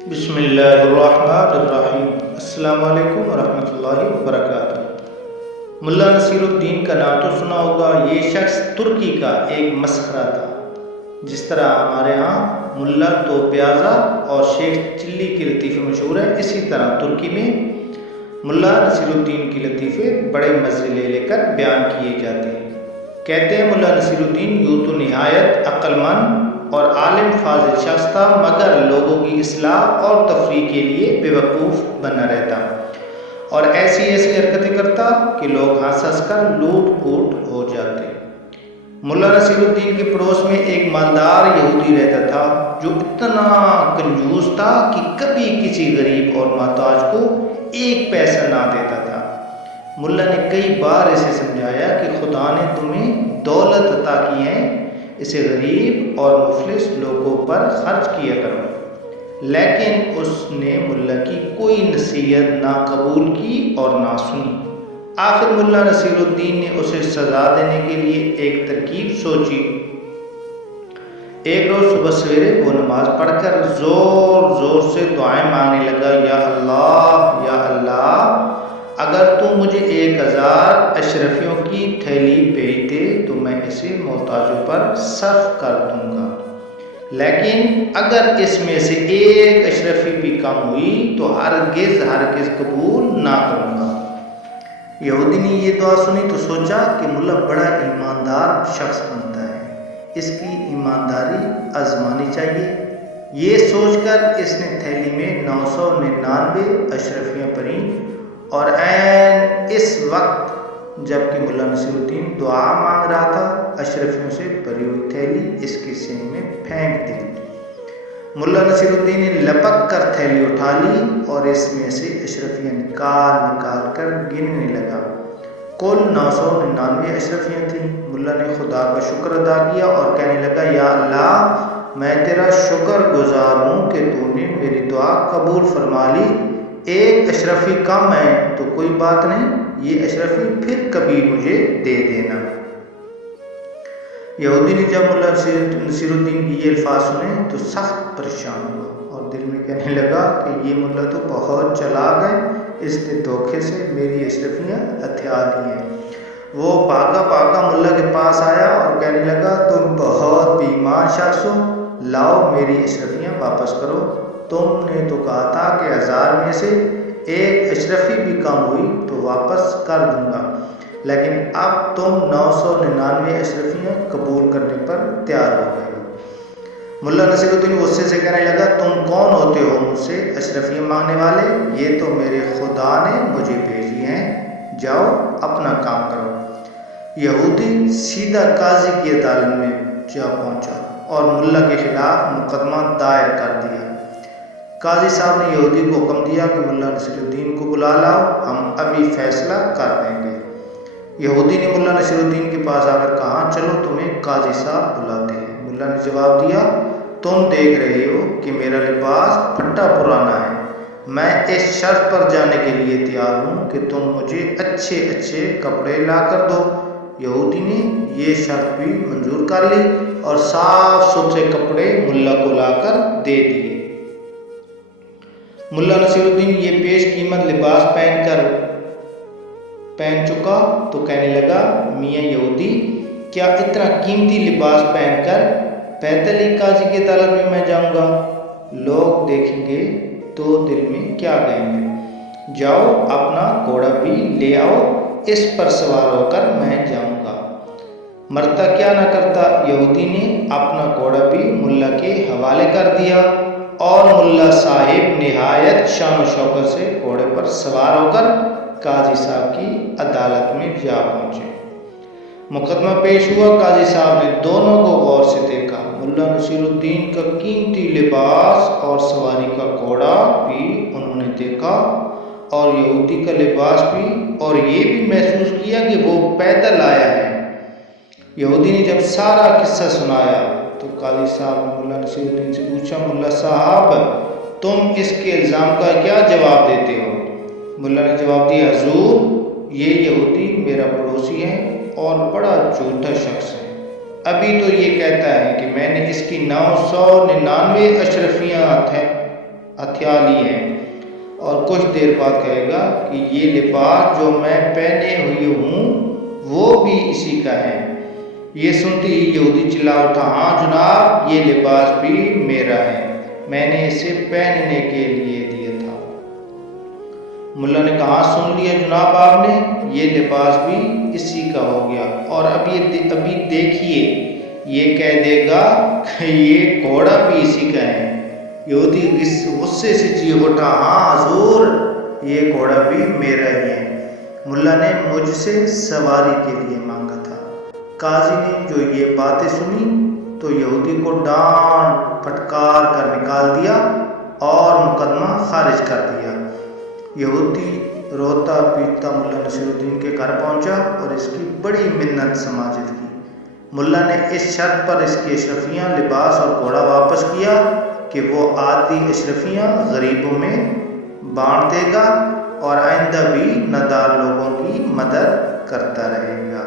بسم اللہ الرحمن الرحیم۔ السلام علیکم ورحمۃ اللہ وبرکاتہ۔ ملا نصیر الدین کا نام تو سنا ہوگا۔ یہ شخص ترکی کا ایک مسخرہ تھا۔ جس طرح ہمارے ہاں ملا تو پیازا اور شیخ چلی کی لطیفے مشہور ہے، اسی طرح ترکی میں ملا نصیر الدین کی لطیفے بڑے مزے لے کر بیان کیے جاتے ہیں۔ کہتے ہیں ملا نصیر الدین یوں تو نہایت عقل مند اور عالم فاضل شخص تھا، مگر لوگوں کی اصلاح اور تفریح کے لیے بے وقوف بنا رہتا اور ایسی حرکتیں کرتا کہ لوگ ہنس کر لوٹ پوٹ ہو جاتے۔ ملا نصیر الدین کے پڑوس میں ایک مالدار یہودی رہتا تھا جو اتنا کنجوس تھا کہ کبھی کسی غریب اور محتاج کو ایک پیسہ نہ دیتا تھا۔ ملا نے کئی بار اسے سمجھایا کہ خدا نے تمہیں دولت عطا کی ہے، اسے غریب اور مفلس لوگوں پر خرچ کیا کرو، لیکن اس نے ملا کی کوئی نصیحت نہ قبول کی اور نہ سنی۔ آخر ملا نصیر الدین نے اسے سزا دینے کے لیے ایک ترکیب سوچی۔ ایک روز صبح سویرے وہ نماز پڑھ کر زور زور سے دعائیں مانگنے لگا، یا اللہ، اگر تم مجھے 1000 اشرفیوں کی تھیلی بھیج دے تو میں اسے محتاجوں پر صرف کر دوں گا، لیکن اگر اس میں سے ایک اشرفی بھی کم ہوئی تو ہرگز قبول نہ کروں گا۔ یہودی نے یہ دعا سنی تو سوچا کہ ملا بڑا ایماندار شخص بنتا ہے، اس کی ایمانداری آزمانی چاہیے۔ یہ سوچ کر اس نے تھیلی میں 999 اشرفیاں بھریں اور عین اس وقت جب کہ ملا نصیر الدین دعا مانگ رہا تھا، اشرفیوں سے بھری ہوئی تھیلی اس کے سینے میں پھینک دی۔ ملا نصیر الدین نے لپک کر تھیلی اٹھا لی اور اس میں سے اشرفیاں نکال کر گننے لگا۔ کل 999 اشرفیاں تھیں۔ ملا نے خدا کا شکر ادا کیا اور کہنے لگا، یا اللہ، میں تیرا شکر گزار ہوں کہ تو نے میری دعا قبول فرما لی۔ ایک اشرفی کم ہے تو کوئی بات نہیں، یہ اشرفی پھر کبھی مجھے دے دینا۔ یہودی نے جب ملا نصیر الدین کی یہ الفاظ سنے تو سخت پریشان ہوا اور دل میں کہنے لگا کہ یہ ملا تو بہت چلاک ہے، اس نے دھوکے سے میری اشرفیاں ہتھیا لی ہیں۔ وہ بھاگا ملا کے پاس آیا اور کہنے لگا، تم بہت بے ایمان شخص ہو، لاؤ میری اشرفیاں واپس کرو۔ تم نے تو کہا تھا کہ 1000 میں سے ایک اشرفی بھی کم ہوئی تو واپس کر دوں گا، لیکن اب تم 999 اشرفیاں قبول کرنے پر تیار ہو گئے ہو۔ ملا نصیر الدین غصے سے کہنے لگا، تم کون ہوتے ہو مجھ سے اشرفیاں مانگنے والے؟ یہ تو میرے خدا نے مجھے بھیجی ہیں، جاؤ اپنا کام کرو۔ یہودی سیدھا قاضی کی عدالت میں جا پہنچا اور ملا کے خلاف مقدمہ دائر کر دیا۔ قاضی صاحب نے یہودی کو حکم دیا کہ ملا نصیر الدین کو بلا لاؤ، ہم ابھی فیصلہ کر دیں گے۔ یہودی نے ملا نصیر الدین کے پاس آ کر کہا، چلو تمہیں قاضی صاحب بلاتے ہیں۔ ملا نے جواب دیا، تم دیکھ رہے ہو کہ میرا لباس پھٹا پرانا ہے، میں اس شرط پر جانے کے لیے تیار ہوں کہ تم مجھے اچھے کپڑے لا کر دو۔ یہودی نے یہ شرط بھی منظور کر لی اور صاف ستھرے کپڑے ملا کو لا کر دے دیے۔ ملا نصیر الدین یہ پیش قیمت لباس پہن چکا تو کہنے لگا، میاں یہودی، کیا اتنا قیمتی لباس پہن کر پیدل ہی قاضی کی عدالت میں جاؤں گا؟ لوگ دیکھیں گے تو دل میں کیا کہیں گے؟ جاؤ اپنا گھوڑا بھی لے آؤ، اس پر سوار ہو کر میں جاؤں گا۔ مرتا کیا نہ کرتا، یہودی نے اپنا گھوڑا بھی ملا کے حوالے کر دیا اور ملا صاحب نہایت شان و شوکت سے گھوڑے پر سوار ہو کر قاضی صاحب کی عدالت میں جا پہنچے۔ مقدمہ پیش ہوا۔ قاضی صاحب نے دونوں کو غور سے دیکھا۔ ملا نصیر الدین کا قیمتی لباس اور سواری کا گھوڑا بھی انہوں نے دیکھا اور یہودی کا لباس بھی، اور یہ بھی محسوس کیا کہ وہ پیدل آیا ہے۔ یہودی نے جب سارا قصہ سنایا تو قاضی صاحب نے ملا نصیر الدین سے پوچھا، ملا صاحب، تم اس کے الزام کا کیا جواب دیتے ہو؟ ملا نے جواب دیا، حضور، یہ یہودی میرا پڑوسی ہے اور بڑا جھوٹا شخص ہے۔ ابھی تو یہ کہتا ہے کہ میں نے اس کی 999 اشرفیاں ہتھیار لیے ہیں، اور کچھ دیر بعد کہے گا کہ یہ لباس جو میں پہنے ہوئی ہوں وہ بھی اسی کا ہے۔ یہ سنتے ہی یہودی چلا اٹھا، ہاں جناب، یہ لباس بھی میرا ہے، میں نے اسے پہننے کے لیے دیا تھا۔ ملا نے کہا، سن لیا جناب آپ نے، یہ لباس بھی اسی کا ہو گیا، اور ابھی دیکھیے یہ کہہ دے گا کہ یہ گھوڑا بھی اسی کا ہے۔ یہودی غصے سے چیخ اٹھا، ہاں حضور، یہ گھوڑا بھی میرا ہی ہے، ملا نے مجھ سے سواری کے لیے مانگا تھا۔ قاضی نے جو یہ باتیں سنی تو یہودی کو ڈانٹ پھٹکار کر نکال دیا اور مقدمہ خارج کر دیا۔ یہودی روتا پیٹتا ملا نصیر الدین کے گھر پہنچا اور اس کی بڑی منت سماجت کی۔ ملا نے اس شرط پر اس کی اشرفیاں، لباس اور گھوڑا واپس کیا کہ وہ آدھی اشرفیاں غریبوں میں بانٹ دے گا اور آئندہ بھی نادار لوگوں کی مدد کرتا رہے گا۔